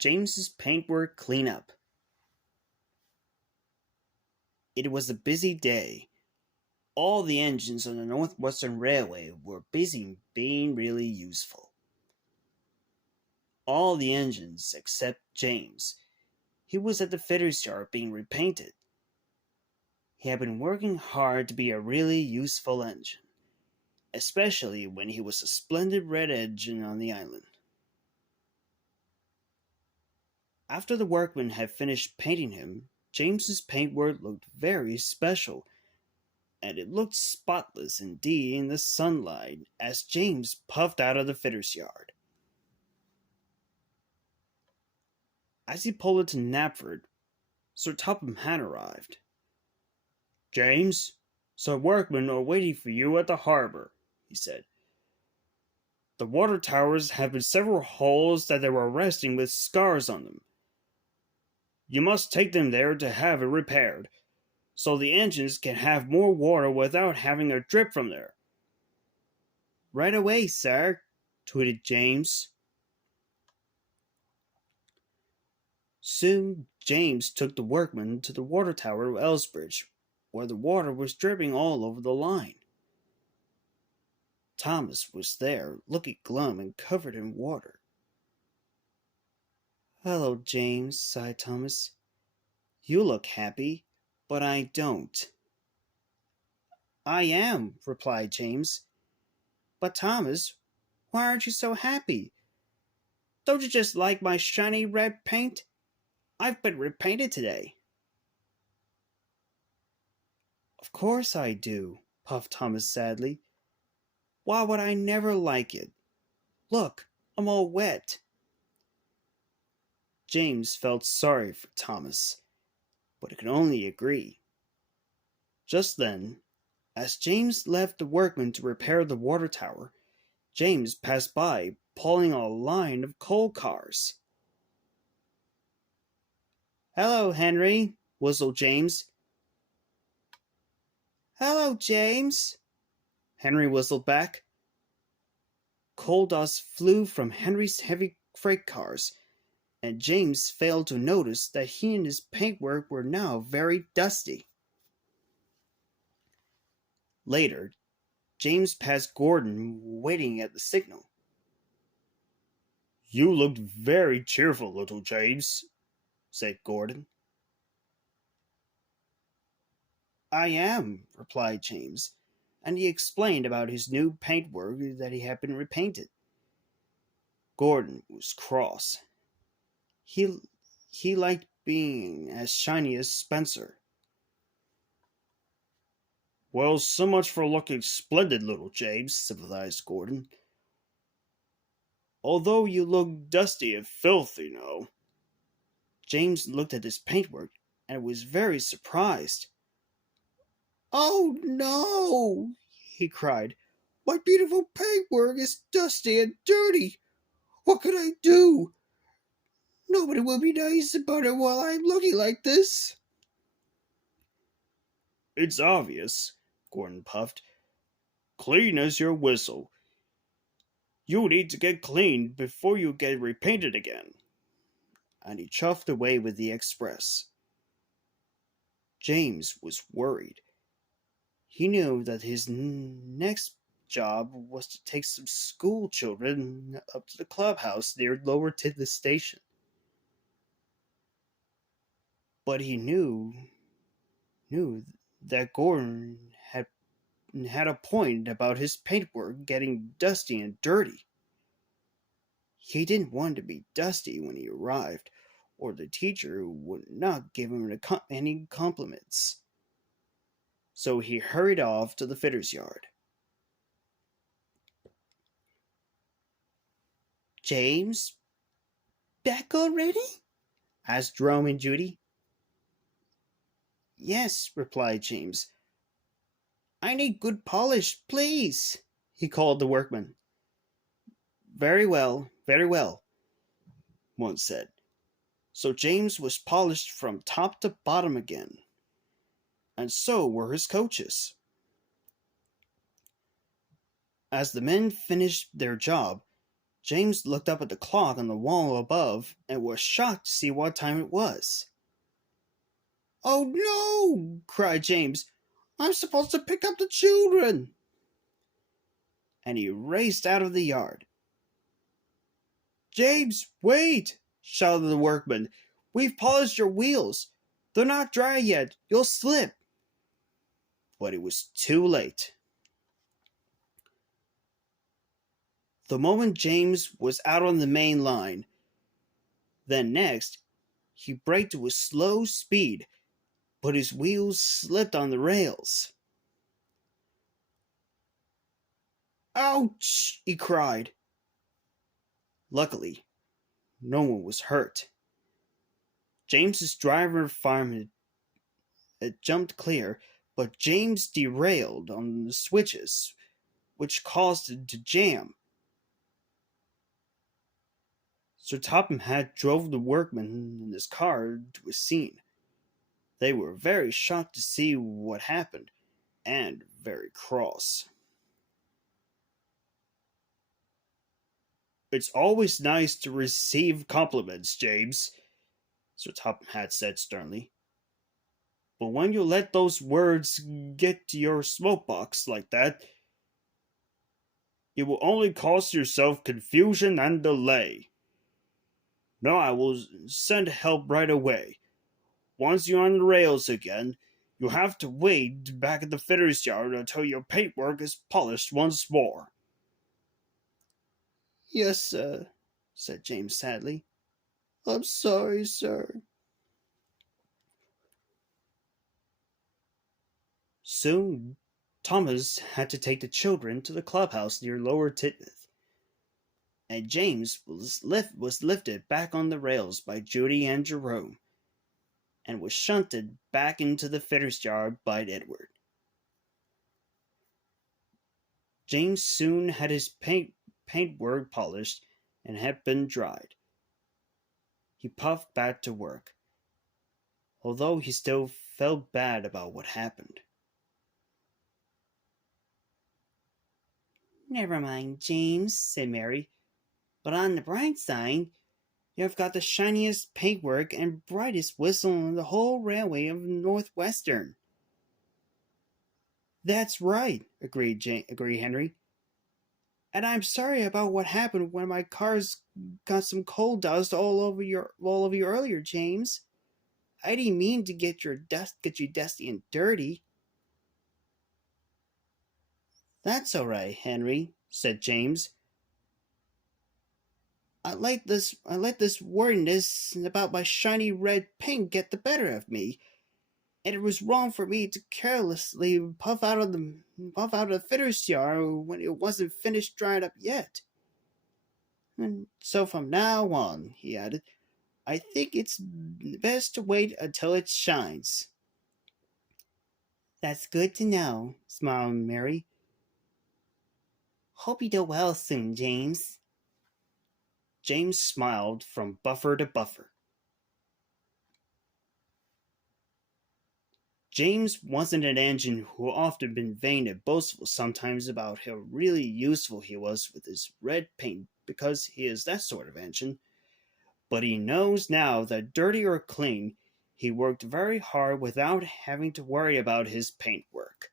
James's Paintwork Clean Up. It was a busy day. All the engines on the Northwestern Railway were busy being really useful. All the engines except James. He was at the fitter's yard being repainted. He had been working hard to be a really useful engine, especially when he was a splendid red engine on the island. After the workmen had finished painting him, James's paintwork looked very special, and it looked spotless indeed in the sunlight as James puffed out of the fitter's yard. As he pulled into Knapford, Sir Topham had arrived. "James, some workmen are waiting for you at the harbour," he said. "The water towers have been several holes that they were resting with scars on them. You must take them there to have it repaired, so the engines can have more water without having a drip from there." "Right away, sir," tweeted James. Soon James took the workmen to the water tower of Elsbridge, where the water was dripping all over the line. Thomas was there, looking glum and covered in water. "Hello, James," sighed Thomas. "You look happy, but I don't." "I am," replied James. "But Thomas, why aren't you so happy? Don't you just like my shiny red paint? I've been repainted today." "Of course I do," puffed Thomas sadly. "Why would I never like it? Look, I'm all wet." James felt sorry for Thomas, but he could only agree. Just then, as James left the workmen to repair the water tower, James passed by, pulling a line of coal cars. "Hello, Henry," whistled James. "Hello, James," Henry whistled back. Coal dust flew from Henry's heavy freight cars, and James failed to notice that he and his paintwork were now very dusty. Later, James passed Gordon waiting at the signal. "You looked very cheerful, little James," said Gordon. "I am," replied James, and he explained about his new paintwork that he had been repainted. Gordon was cross. He liked being as shiny as Spencer. "Well, so much for looking splendid, little James," sympathized Gordon. "Although you look dusty and filthy, you know." James looked at his paintwork and was very surprised. "Oh, no!" he cried. "My beautiful paintwork is dusty and dirty. What can I do? Nobody will be nice about it while I'm looking like this." "It's obvious," Gordon puffed. "Clean as your whistle. You need to get cleaned before you get repainted again." And he chuffed away with the express. James was worried. He knew that his next job was to take some school children up to the clubhouse near Lower Tidley Station. But he knew that Gordon had a point about his paintwork getting dusty and dirty. He didn't want to be dusty when he arrived, or the teacher would not give him any compliments. So he hurried off to the fitter's yard. "James, back already?" asked Jerome and Judy. "Yes," replied James. "I need good polish, please," he called the workman. Very well," one said. So James was polished from top to bottom again, and so were his coaches. As the men finished their job, James looked up at the clock on the wall above and was shocked to see what time it was. "Oh no!" cried James. "I'm supposed to pick up the children!" And he raced out of the yard. "James, wait!" shouted the workman. "We've polished your wheels. They're not dry yet. You'll slip." But it was too late. The moment James was out on the main line, then next, he braked to a slow speed, but his wheels slipped on the rails. "Ouch!" he cried. Luckily, no one was hurt. James's driver fireman had jumped clear, but James derailed on the switches, which caused it to jam. Sir Topham Hatt drove the workmen in his car to a scene. They were very shocked to see what happened, and very cross. "It's always nice to receive compliments, James," Sir Topham Hatt said sternly. "But when you let those words get to your smoke box like that, it will only cause yourself confusion and delay. Now I will send help right away. Once you're on the rails again, you'll have to wait back at the fitter's yard until your paintwork is polished once more." "Yes, sir," said James sadly. "I'm sorry, sir." Soon, Thomas had to take the children to the clubhouse near Lower Titmouth, and James was lifted back on the rails by Judy and Jerome, and was shunted back into the fitter's yard by Edward. James soon had his paintwork polished and had been dried. He puffed back to work, although he still felt bad about what happened. "Never mind, James," said Mary. "But on the bright side, you've got the shiniest paintwork and brightest whistle on the whole railway of Northwestern." "That's right," agreed Henry. "And I'm sorry about what happened when my cars got some coal dust all over you earlier, James. I didn't mean to get you dusty and dirty." "That's all right, Henry," said James. I let this worriness about my shiny red paint get the better of me, and it was wrong for me to carelessly puff out of the fitter's yard when it wasn't finished dried up yet. And so from now on," he added, "I think it's best to wait until it shines." "That's good to know," smiled Mary. "Hope you do well soon, James." James smiled from buffer to buffer. James wasn't an engine who often been vain and boastful sometimes about how really useful he was with his red paint because he is that sort of engine, but he knows now that dirty or clean, he worked very hard without having to worry about his paintwork.